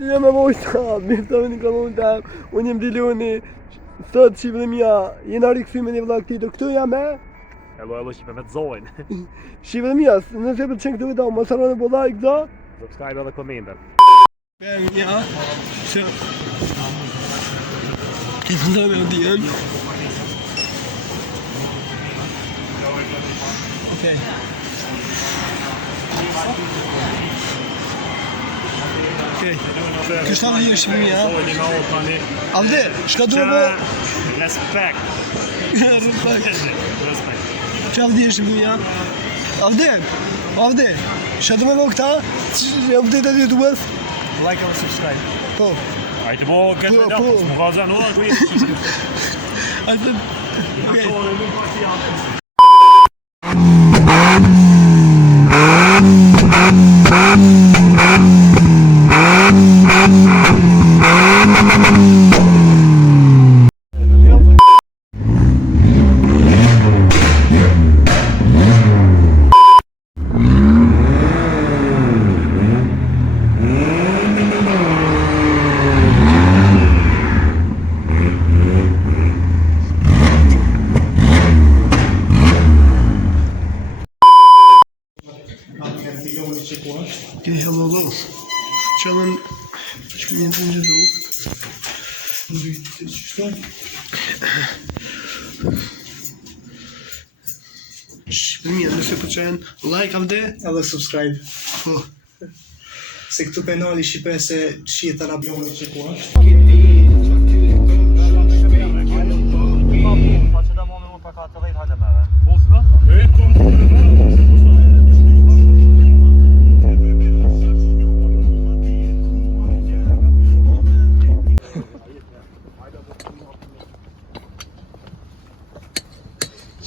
Jam e vojta, mirë të në kanalin tem. Unë jem Diloni. Sot shqipe dhe mija, jena rikëthy me një vlog tjetër. Këtu jam e? Hello shqipe me të zojnë. Shqipe dhe mija, nëse për të qenë këtu video, mos harroni po like do. Subscribe edhe komente. Ja, që... Këtë në me dijen. Okej. Okej. Kështë të vijë shqipe mija? Avde, shka duhe po? Respekt. Që avde shqipe mija? Avde, shka duhe po këta? Avde të YouTube-ës? Like and subscribe. Po. Hajde po, këtë me da, më ka zanë, ku jetë. Ajde, okej. Okay, hello. Çalın. Çıkmayın önce de ok. Shpëmija, nëse po qenë like avde edhe subscribe. Po. Se këtu penali shqipese shihet arabioni që ku është.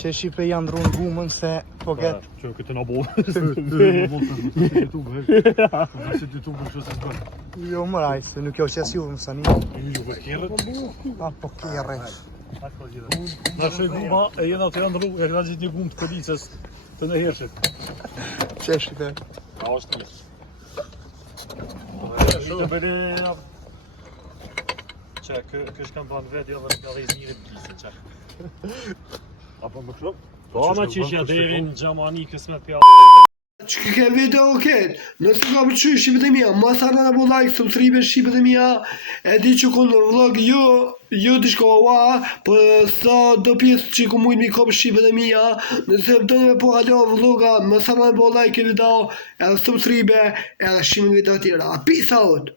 Që shqipe janë drunë gumën se po ketë. Që këtë në bo. Jo mëraj, se nuk jo qes juve mësa një. A po kjerë. Në shë guma e jena të janë rrugë, e këna gjithë një gumë të policës të në hershit. Që shqipe? A është një. Shë bëri... Që, kështë kam banë vetë, edhe nga dhe izmirit plisë, që. Apo më shumë? Po, ama që ishja derin Gjamani kësmet pja... Që ke video oket, nëse ka përqy shqipe dhe mija, mas arna në po like, subscribe shqipe dhe mija, e di që kënë vlog jo t'i shko ua, për sa do pjesë që ku mujtë mi kopë shqipe dhe mija, nëse do në me po halo vloga, mas arna në po like e video, edhe subscribe, edhe shqipe në video tjera. Peace out!